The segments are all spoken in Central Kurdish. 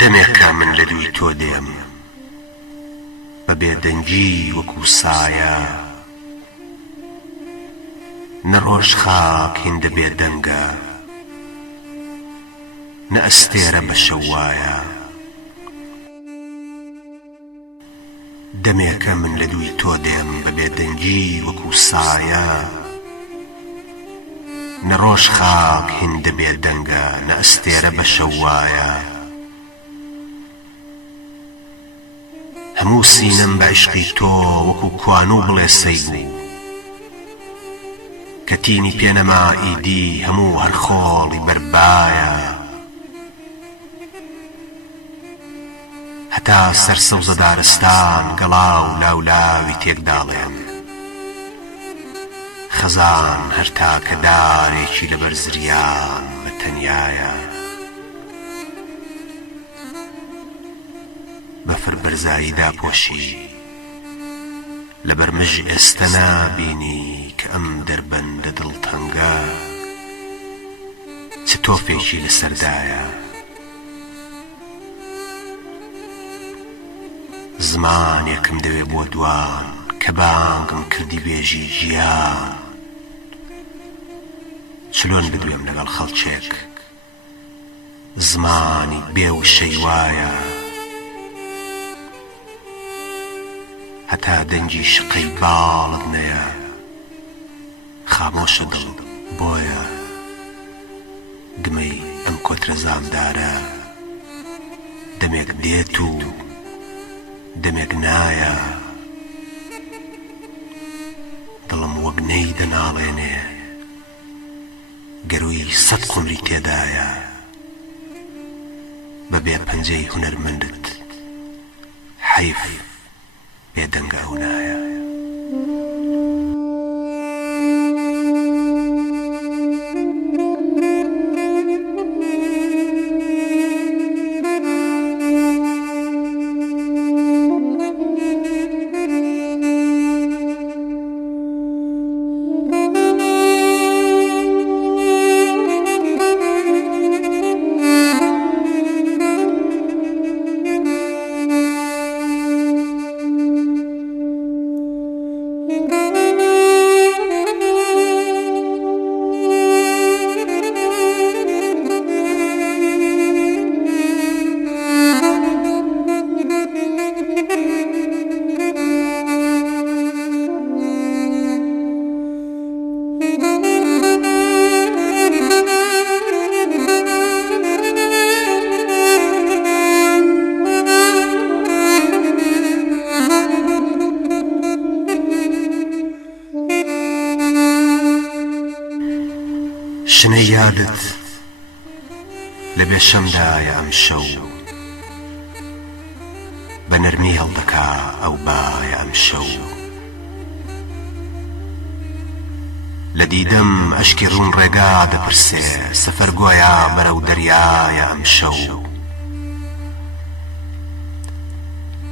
دەمێکە من لە دووی تۆ دێم بە بێدەنگی وەکو سایە، نەڕۆژ خاک هێندە بێدەنگە، نە ئەستێرە بە شەوایە. دەمێکە من لە دووی تۆ دێم بە بێدەنگی وەکو سایە، نەڕۆژ خاک هێندە بێدەنگە، نە ئەستێرە بە شەوایە. هەموو سینەم بە عیشقی تۆ وەکو کوان و بڵێ سەی بوو، کە تینی پێنەما ئیدی هەموو هەرخۆڵی بەربایە. هەتا سەرسەوزە دارستان گەڵاو لاولاوی تێکداڵێم، خەزان هەر تاکە دارێکی لەبەر زریان بە تەنیایە. بەفر بەرزایی داپۆشی لەبەر مژ ئێستە نابینی کە ئەم دەربەندە دڵتەنگە چ تۆفێکی لەسەردایە. زمانێکم دەوێ بۆ دوان کە بانگم کردی بێژی گیان، چلۆن بدوێم لەگەڵ خەڵکێک زمانی بێ و شەیوایە. هەتا دەنگی شقەی باڵت نەیە، خامۆشە دڵ بۆیە گمەی ئەم کۆترە زامدارە. دەمێک دێت و دەمێک نایە، دڵم وەک نەی دەناڵێنێ گەروی سەد قومری تێدایە. بەبێ پەنجەی هونەرمەندت حەیف بێدەنگە هونایە. شنەی یادت لە بێشەمدایە ئەم شەو، بە نەرمی هەڵدەکا ئەو بایە ئەم شەو. لە دیدەم ئەشکی ڕوون ڕێگا دەپرسێ، سەفەر گۆیا بەرەو دەریایە ئەم شەو.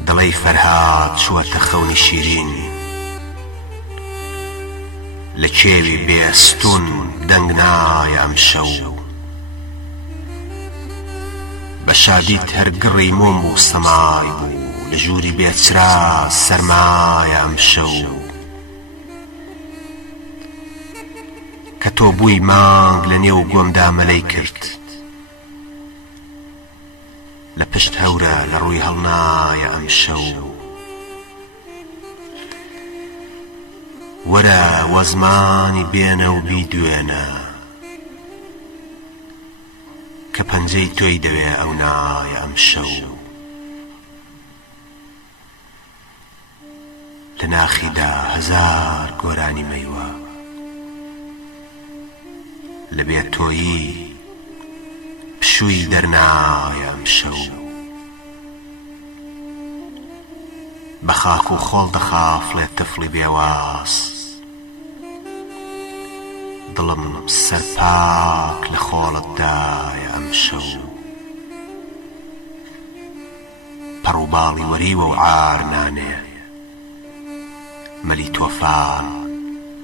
دڵەی فەرهاد چووەتە خەونی شیرین، لە کێوی بێستون دەنگ نایە ئەم شەو. بە شادیت هەر گڕی مۆم بوو سەمای بوو، لە ژووری بێچرا سەرمایە ئەم شەو. کە تۆ بووی مانگ لە نێو گۆمدا مەلەی کرد، لە پشت هەورە لە ڕووی هەڵنایە ئەم شەو. وەرە وەزمانی بێنە و بیدوێنە، کە پەنجەی تۆی دەوێ ئەو نایە ئەم شەو. لە ناخیدا هەزار گۆرانی مەیوە، لە بێت تۆیی پشووی دەرنایە ئەم شەو. بە خاک و خۆڵ دەخافڵێت تەفڵی بێواز، دڵم سەرپاک لە خۆڵتدایە ئەم شەو. پەڕووباڵی وەریوە و عار نانێ، مەلی تۆفان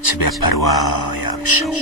چ بێ پەروایە ئەم شەو.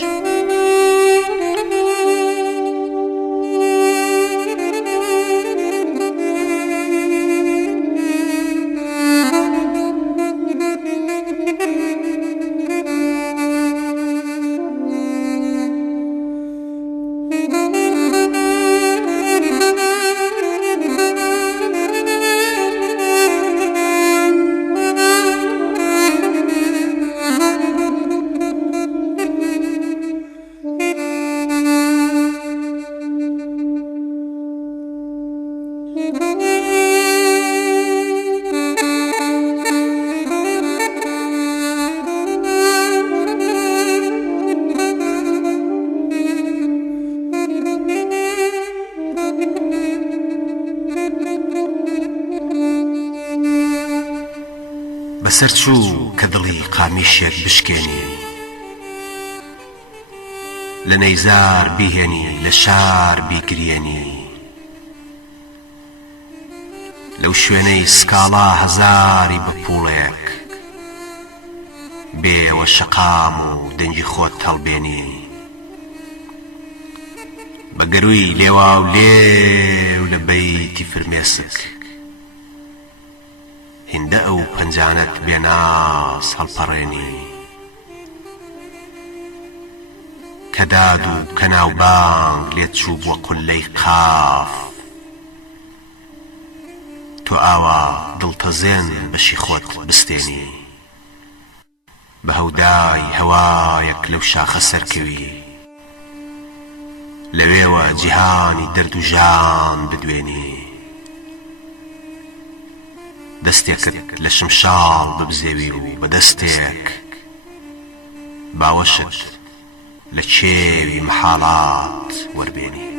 بەسەر چوو کە دڵی قامیشێک بشکێنی، لە نەیزار بیهێنی لە شار بیگرێنی، لەو شوێنەی سکاڵا هەزاری بەپوڵێک، بێوە شەقام و دەنگی خۆت هەڵبێنی، بە گەروی لێوا و لێو لە بەیتی فرمێسک، هیندە ئەو پەنجانت بێناس هەڵپەڕێنی، کە داد و کە ناوبانگ لێت چوو بووە قولەی قاف، تۆ ئاوا دڵتەزێن بەشی خۆت بستێنی، بە هەودای هەوایەک لەو شاخە سەرکەوی، لەوێوە جیهانی دەرد و ژان بدوێنی، دەستێکت لە شمشاڵ ببزێوی و بە دەستێک باوەشت لە کێوی محاڵات وەربێنی.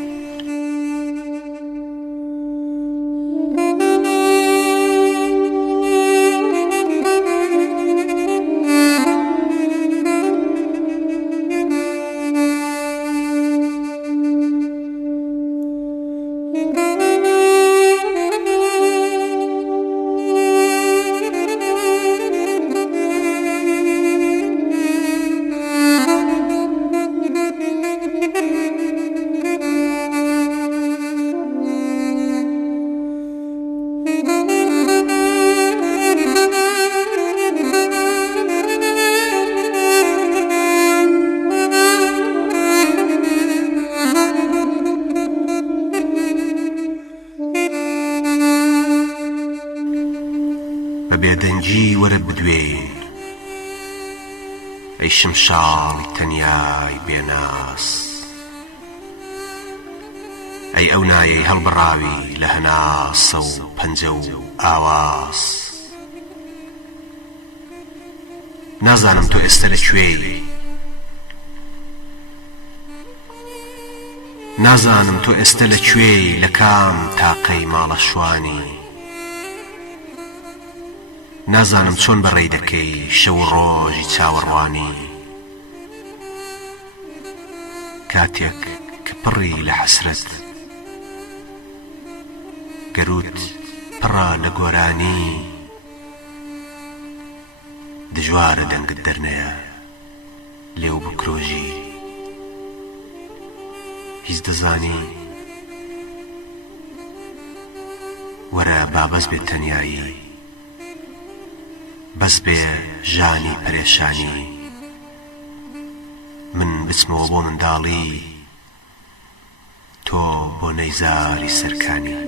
بێدەنگی وەرە بدوێین ئەی شمشاڵی تەنیای بێناس، ئەی ئەو نایەی هەڵبڕاوی لە هەناسە و پەنجە و ئاواز، نازانم تۆ ئێستا لەکوێی، نازانم تۆ ئێستا لەکوێی، لە کام تاقەی ماڵە شوانی، نازانم چۆن بەڕێی دەکەی شەو و ڕۆژی چاوەڕوانی، کاتێک کە پڕی لە حەسرەت گەروت پڕە لە گۆرانی، دژوارە دەنگت دەرنەیە لێو بکرۆژی، هیچ دەزانی وەرە با بەس بێت تەنیایی، بەس بێ ژانی پەرێشانی، من بچمەوە بۆ منداڵی، تۆ بۆ نەیزاری سەرکانی.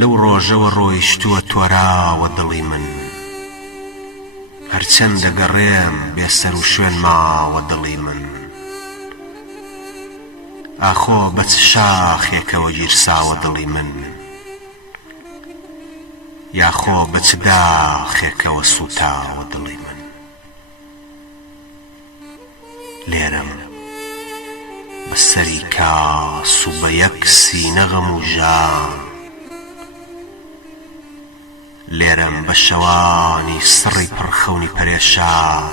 لەو ڕۆژەوە ڕۆیشتووە تۆراوە دڵی من، هەرچەند دەگەڕێم بێسەر و شوێن ماوە دڵی من، ئاخۆ بە چ شاخێکەوە گیرساوە دڵی من، یاخۆ بە چ داخێکەوە سوتاوە دڵی من، لێرەم بە بەسەری کاس و بە یەک سینەغم و ژان لێرەم بە شەوانی سڕی پڕخەونی پەرێشان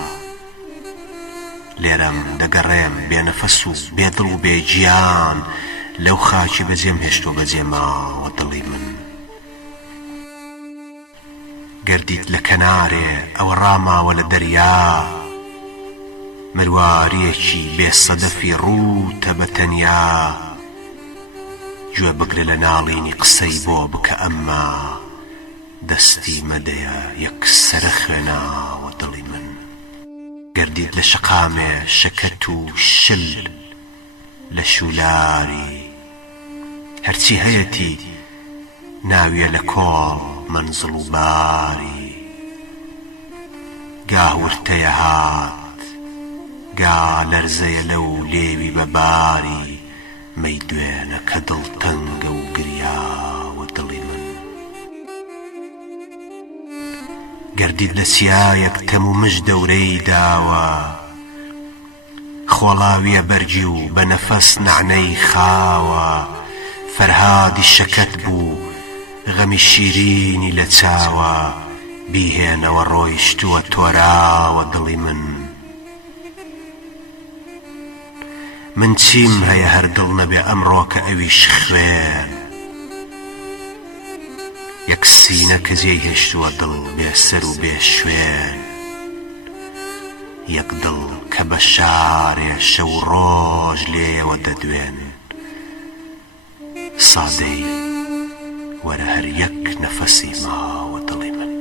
لێرەم دەگەڕێم بێنەفەس و بێدڵ و بێگیان لەو خاکی بەجێم هێشتۆ بەجێماوە دڵی من گەردیت لە کەنارێ ئەوە ڕاماوە لە دەریا مروارەیەکی بێسەدەفی ڕووتە بە تەنیا گوێ بگرە لە ناڵینی قسەی بۆ بکە ئەمما دەستی مەدەیە یەکسەرە خوێناوە دڵی من گەردیت لە شەقامێ شەکەت و شل لە شولاری هەرچی هەیەتی ناویە لە کۆڵ منزڵ و باری گا ورتەیە هات گا لەرزەیە لەو لێوی بەباری مەی دوێنە کە دڵتەنگە و گریاوە دڵی من گەردیت لە چیایەک تەم و مژ دەورەی داوە خۆڵاویە بەرگی و بە نەفەس نەعنەی خاوە فەرهادی شەکەت بوو غەمی شیرینی لە چاوە بیهێنەوە ڕۆیشتووە تۆراوە دڵی من چیم هەیە هەر دڵ نەبێ ئەمڕۆ کە ئەویش خوێن یەک سینە کە جێی هێشتووە دڵ بێسەر و بێ شوێن یەک دڵ کە بە شارێ شەو ڕۆژ لێیەوە دەدوێن سادەی وەرە هەر یەک نەفەسی ماوە دڵی من